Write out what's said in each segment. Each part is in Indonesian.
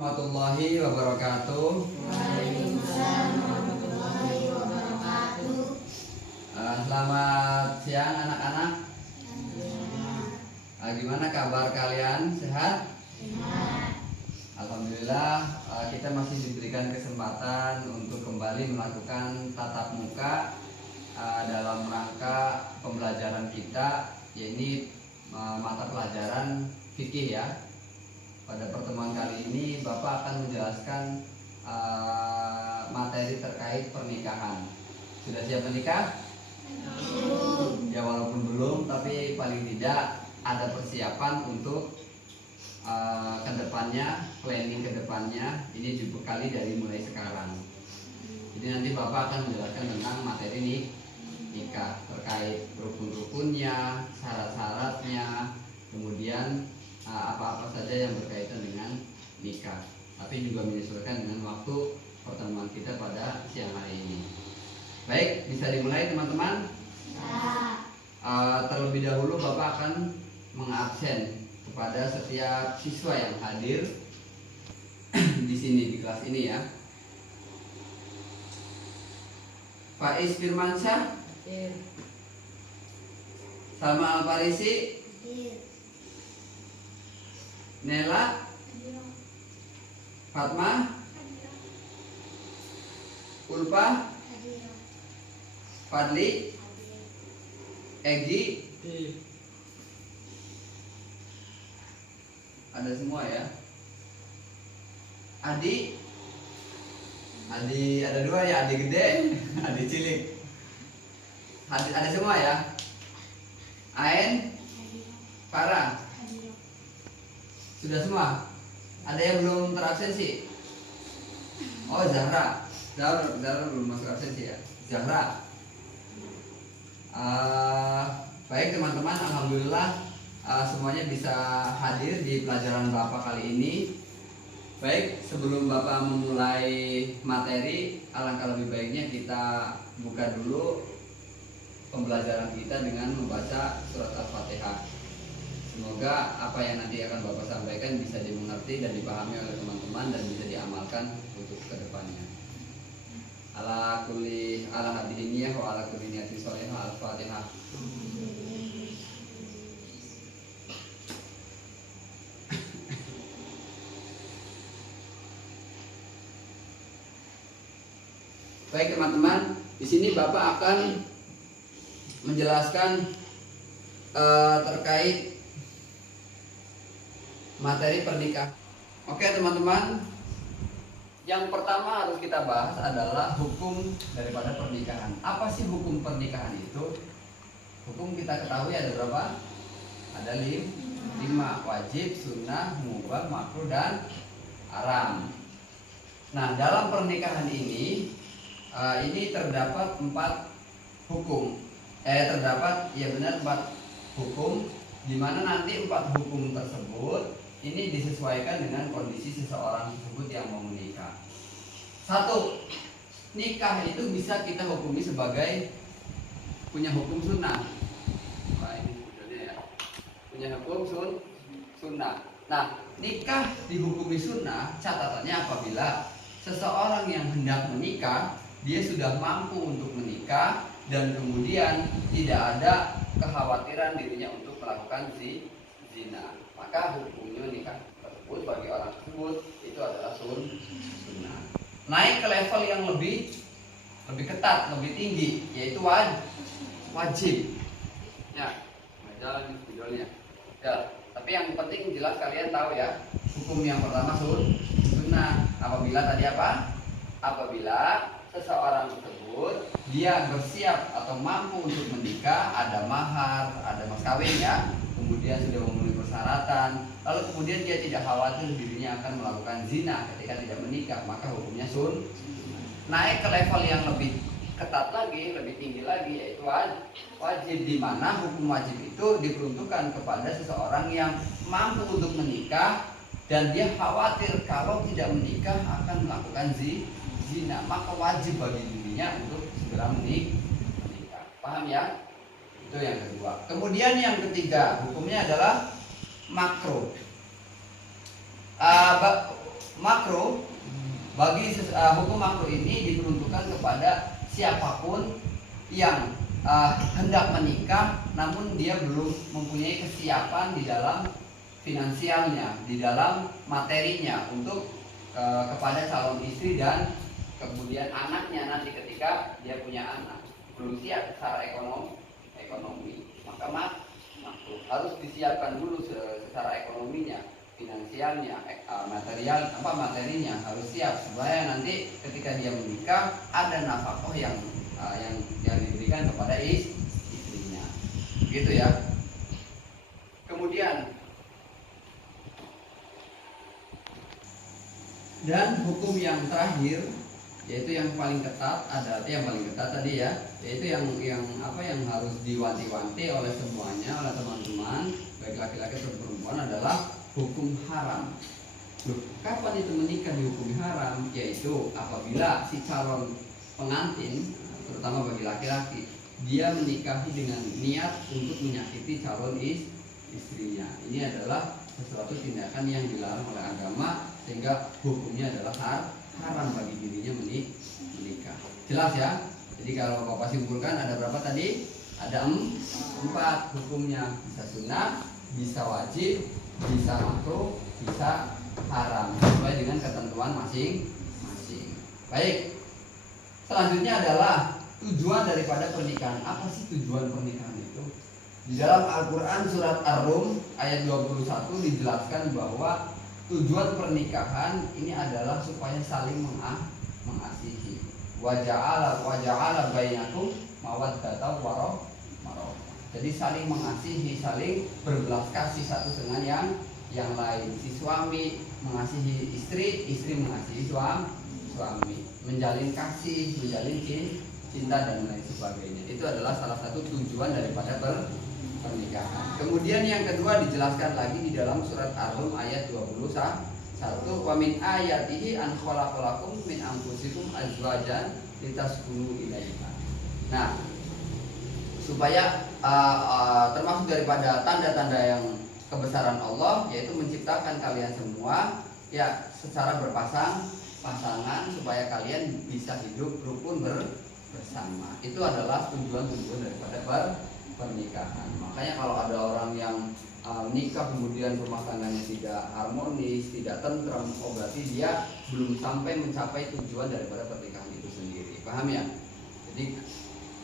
Warahmatullahi wabarakatuh. Waalaikumsalam warahmatullahi wabarakatuh. Selamat siang anak-anak. Gimana kabar kalian? Sehat? Alhamdulillah, kita masih diberikan kesempatan untuk kembali melakukan tatap muka dalam rangka pembelajaran kita, yaitu mata pelajaran fikih ya. Pada pertemuan kali ini Bapak akan menjelaskan materi terkait pernikahan. Sudah siap menikah? Ya walaupun belum, tapi paling tidak ada persiapan untuk kedepannya, planning kedepannya. Ini dibekali dari mulai sekarang. Jadi nanti Bapak akan menjelaskan tentang materi ini nikah, terkait rukun-rukunnya, syarat-syaratnya, kemudian apa-apa saja yang berkaitan dengan nikah, tapi juga menyesuaikan dengan waktu pertemuan kita pada siang hari ini. Baik, bisa dimulai teman-teman? Terlebih dahulu Bapak akan mengabsen kepada setiap siswa yang hadir di sini, di kelas ini ya. Faiz Firmansyah, Salma Al-Farisi, Nela, Fatma, Ulfa, Fadli, Egi, ada semua ya. Adi ada dua ya, Adi gede, Adi cilik. Ada semua ya. Ain, Farah, sudah semua. Ada yang belum terabsensi? Oh, Zahra belum masuk absensi ya. Zahra. Baik teman-teman, alhamdulillah semuanya bisa hadir di pelajaran Bapak kali ini. Baik, sebelum Bapak memulai materi, alangkah lebih baiknya kita buka dulu pembelajaran kita dengan membaca surat Al-Fatihah. Semoga apa yang nanti akan Bapak sampaikan bisa dimengerti dan dipahami oleh teman-teman dan bisa diamalkan untuk kedepannya. Ala hadiniyah wa ala kulli niyatin sholihah. Al-Fatihah. Baik teman-teman, di sini Bapak akan menjelaskan terkait materi pernikahan. Oke teman-teman, yang pertama harus kita bahas adalah hukum daripada pernikahan. Apa sih hukum pernikahan itu? Hukum kita ketahui ada berapa? Ada 5, wajib, sunnah, mubah, makruh, dan haram. Nah, dalam pernikahan ini terdapat 4 hukum. Terdapat 4 hukum, di mana nanti 4 hukum tersebut ini disesuaikan dengan kondisi seseorang tersebut yang mau menikah. 1. Nikah itu bisa kita hukumi sebagai punya hukum sunnah. Nah, ini videonya ya. Punya hukum sunnah. Nah, nikah dihukumi sunnah catatannya apabila seseorang yang hendak menikah dia sudah mampu untuk menikah dan kemudian tidak ada kekhawatiran dirinya untuk melakukan zina, maka hukumnya nikah tersebut bagi orang tersebut itu adalah sunnah. Naik ke level yang lebih ketat, lebih tinggi, yaitu wajib. Ya, jalan videonya. Ya, tapi yang penting jelas kalian tahu ya, hukum yang pertama sunnah. Apabila tadi apa? Apabila seseorang tersebut dia bersiap atau mampu untuk menikah, ada mahar, ada mas kawin ya, kemudian sudah memenuhi persyaratan, lalu kemudian dia tidak khawatir dirinya akan melakukan zina ketika tidak menikah, maka hukumnya sunnah. Naik ke level yang lebih ketat lagi, lebih tinggi lagi, yaitu wajib, di mana hukum wajib itu diperuntukkan kepada seseorang yang mampu untuk menikah dan dia khawatir kalau tidak menikah akan melakukan zina, maka wajib bagi dirinya untuk segera menikah. Paham ya? Itu yang kedua. Kemudian yang ketiga, hukumnya adalah makruh. makro, hukum makro ini diperuntukkan kepada siapapun yang hendak menikah namun dia belum mempunyai kesiapan di dalam finansialnya, di dalam materinya untuk kepada calon istri dan kemudian anaknya nanti ketika dia punya anak belum siap secara ekonomi, maka harus disiapkan dulu secara ekonominya, finansialnya, materinya harus siap supaya nanti ketika dia menikah ada nafkah yang diberikan kepada istrinya, gitu ya. Kemudian dan hukum yang terakhir yaitu yang paling ketat tadi ya, yaitu yang harus diwanti-wanti oleh semuanya, oleh teman-teman baik laki-laki atau perempuan adalah hukum haram. Kapan itu menikah dihukum haram? Yaitu apabila si calon pengantin, terutama bagi laki-laki, dia menikahi dengan niat untuk menyakiti calon istrinya. Ini adalah sesuatu tindakan yang dilarang oleh agama, sehingga hukumnya adalah haram bagi dirinya menikah. Jelas ya? Jadi kalau Bapak simpulkan ada berapa tadi? Ada 4 hukumnya. Bisa sunnah, bisa wajib, bisa makruh, bisa haram, sesuai dengan ketentuan masing-masing. Baik. Selanjutnya adalah tujuan daripada pernikahan. Apa sih tujuan pernikahan itu? Di dalam Al-Quran surat Ar-Rum ayat 21 dijelaskan bahwa tujuan pernikahan ini adalah supaya saling mengasihi. Wa ja'ala bainakum mawaddatan wa rahmah. Jadi saling mengasihi, saling berbelas kasih satu dengan yang lain. Si suami mengasihi istri, istri mengasihi suami, menjalin kasih, menjalin cinta dan lain sebagainya. Itu adalah salah satu tujuan daripada pernikahan. Kemudian yang kedua dijelaskan lagi di dalam surat Ar-Rum ayat 21. Wa min ayatihi an khalaqalakum min anfusikum azwajan litaskunu ilaiha. Nah, supaya termasuk daripada tanda-tanda yang kebesaran Allah, yaitu menciptakan kalian semua ya secara pasangan supaya kalian bisa hidup rukun bersama. Itu adalah tujuan-tujuan daripada pernikahan. Makanya kalau ada orang yang nikah kemudian rumah tangganya tidak harmonis, tidak tentram, berarti dia belum sampai mencapai tujuan daripada pernikahan itu sendiri. Paham ya? Jadi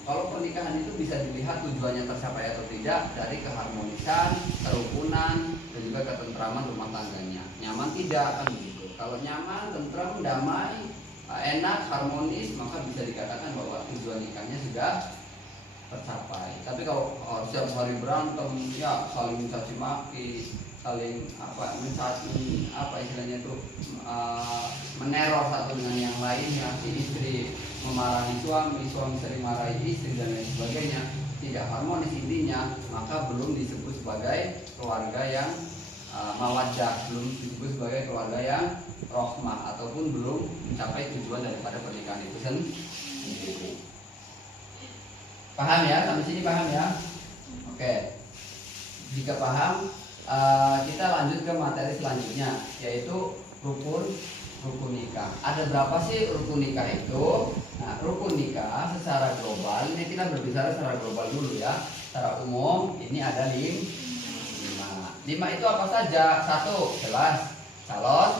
kalau pernikahan itu bisa dilihat tujuannya tercapai atau tidak dari keharmonisan, kerukunan, dan juga ketentraman rumah tangganya. Nyaman tidak kan begitu. Kalau nyaman, tentram, damai, enak, harmonis, maka bisa dikatakan bahwa tujuan nikahnya sudah tercapai. Tapi kalau setiap hari berantem, ya saling mencaci maki, saling mencaci istilahnya itu meneror satu dengan yang lain, ya si istri memarahi suami sering marahi istri dan lain sebagainya, tidak harmonis intinya, maka belum disebut sebagai keluarga yang mawaddah, belum disebut sebagai keluarga yang rohmah, ataupun belum mencapai tujuan daripada pernikahan itu sendiri. Paham ya? Sampai sini paham ya? Oke. Jika paham, kita lanjut ke materi selanjutnya, yaitu rukun nikah. Ada berapa sih rukun nikah itu? Nah, rukun nikah secara global, ini kita berbicara secara global dulu ya. Secara umum ini ada 5. 5 itu apa saja? 1, jelas calon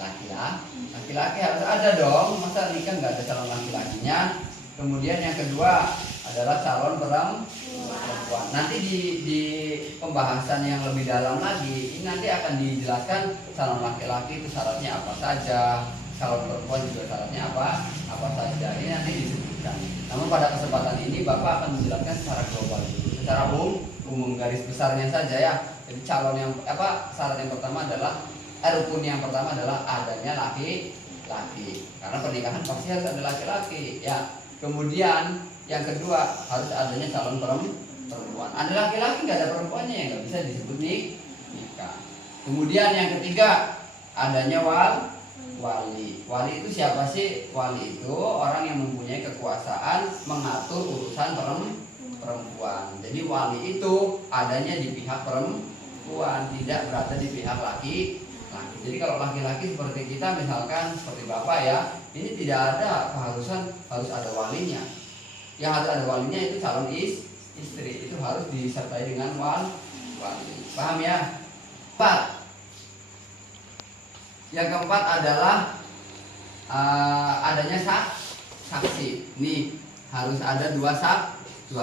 laki-laki harus ada dong. Masa nikah nggak ada calon laki-lakinya? Kemudian yang kedua adalah calon perempuan. Nanti di pembahasan yang lebih dalam lagi, ini nanti akan dijelaskan calon laki-laki itu syaratnya apa saja, calon perempuan juga syaratnya apa saja. Ini nanti disebutkan. Namun pada kesempatan ini Bapak akan menjelaskan secara global dulu, secara umum garis besarnya saja ya. Jadi calon yang syarat yang pertama adalah rukun yang pertama adalah adanya laki-laki. Karena pernikahan pasti harus ada laki-laki ya. Kemudian yang kedua harus adanya calon perempuan. Ada laki-laki nggak ada perempuannya ya nggak bisa disebut nikah. Kemudian yang ketiga adanya wali. Wali itu siapa sih? Wali itu orang yang mempunyai kekuasaan mengatur urusan perempuan. Jadi wali itu adanya di pihak perempuan, tidak berada di pihak laki-laki. Jadi kalau laki-laki seperti kita misalkan seperti bapak ya, ini tidak ada keharusan harus ada walinya. Yang harus ada walinya itu calon istri, itu harus disertai dengan wali. Paham ya? 4. Yang keempat adalah adanya saksi. Nih harus ada dua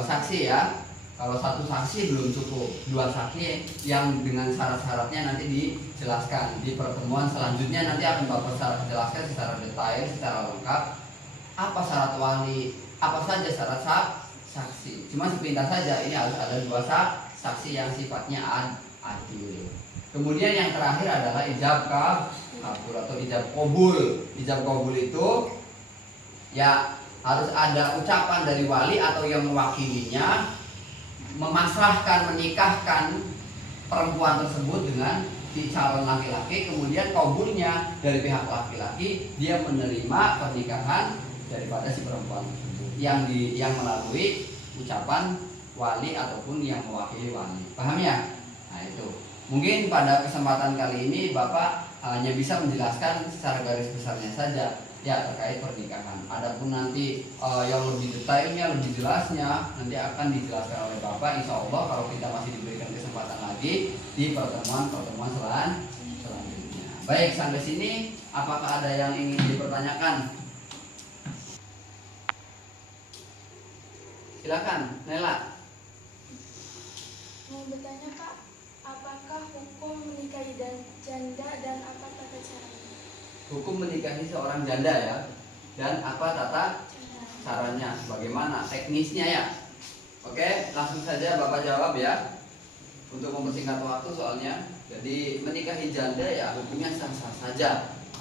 saksi ya. Kalau satu saksi belum cukup, 2 saksi yang dengan syarat-syaratnya nanti dijelaskan di pertemuan selanjutnya. Nanti akan Bapak jelaskan secara detail, secara lengkap apa syarat wali, apa saja syarat saksi. Cuma sepintas saja, ini harus ada 2 saksi yang sifatnya adil. Kemudian yang terakhir adalah ijab kabul atau ijab qabul. Ijab qabul itu ya harus ada ucapan dari wali atau yang mewakilinya memasrahkan, menikahkan perempuan tersebut dengan si calon laki-laki. Kemudian kabulnya dari pihak laki-laki, dia menerima pernikahan daripada si perempuan tersebut yang melalui ucapan wali ataupun yang mewakili wali. Paham ya? Nah itu mungkin pada kesempatan kali ini Bapak hanya bisa menjelaskan secara garis besarnya saja ya terkait pernikahan. Adapun nanti yang lebih detailnya, lebih jelasnya nanti akan dijelaskan oleh Bapak insya Allah kalau kita masih diberikan kesempatan lagi di pertemuan selanjutnya. Baik, sampai sini apakah ada yang ingin dipertanyakan? Silakan, Nela. Mau bertanya Pak, apakah hukum menikahi janda dan apa tata caranya? Hukum menikahi seorang janda ya, dan apa tata caranya, bagaimana teknisnya ya. Oke, langsung saja Bapak jawab ya, untuk mempersingkat waktu soalnya. Jadi menikahi janda ya hukumnya sah-sah saja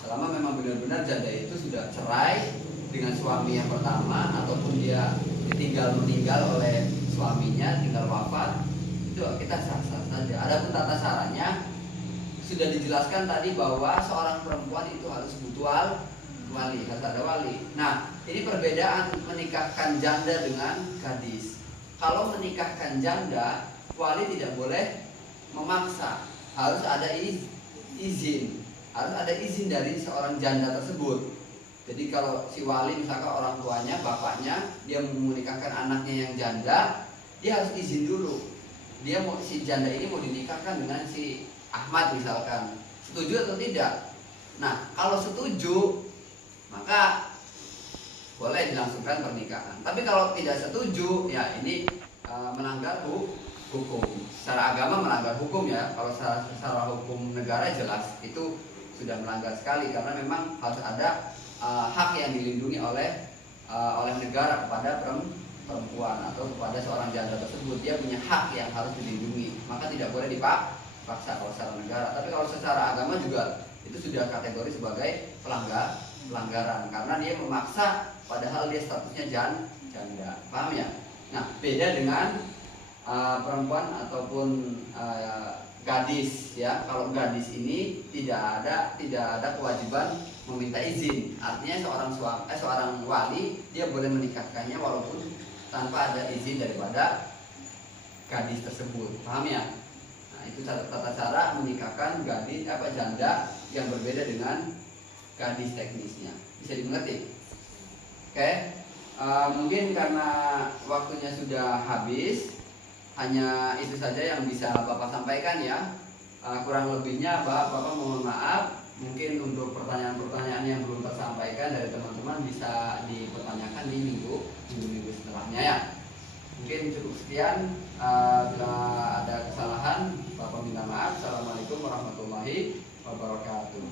selama memang benar-benar janda itu sudah cerai dengan suami yang pertama ataupun dia meninggal oleh suaminya, tinggal wafat, itu kita sah-sah saja. Adapun tata caranya sudah dijelaskan tadi bahwa seorang perempuan itu harus butuh wali, harus ada wali. Nah, ini perbedaan menikahkan janda dengan gadis. Kalau menikahkan janda, wali tidak boleh memaksa, harus ada izin, harus ada izin dari seorang janda tersebut. Jadi kalau si wali misalkan orang tuanya, bapaknya, dia menikahkan anaknya yang janda, dia harus izin dulu. Dia mau si janda ini mau dinikahkan dengan si Ahmad misalkan, setuju atau tidak? Nah, kalau setuju maka boleh dilangsungkan pernikahan. Tapi kalau tidak setuju, ya ini melanggar hukum. Secara agama melanggar hukum ya. Kalau secara hukum negara jelas itu sudah melanggar sekali karena memang harus ada hak yang dilindungi oleh negara kepada perempuan atau kepada seorang janda tersebut. Dia punya hak yang harus dilindungi, maka tidak boleh dipaksa kalau secara negara. Tapi kalau secara agama juga itu sudah kategori sebagai pelanggaran karena dia memaksa padahal dia statusnya janda. Paham ya? Nah, beda dengan perempuan ataupun gadis ya. Kalau gadis ini tidak ada kewajiban meminta izin. Artinya seorang wali dia boleh menikahkannya walaupun tanpa ada izin daripada gadis tersebut. Paham ya? Nah, itu tata cara menikahkan gadis janda yang berbeda dengan gadis teknisnya. Bisa dimengerti? Oke. Mungkin karena waktunya sudah habis, hanya itu saja yang bisa Bapak sampaikan ya. Kurang lebihnya Bapak mohon maaf. Mungkin untuk pertanyaan-pertanyaan yang belum tersampaikan dari teman-teman bisa dipertanyakan di minggu setelahnya ya. Mungkin cukup sekian. Bila ada kesalahan Bapak minta maaf. Assalamualaikum warahmatullahi wabarakatuh.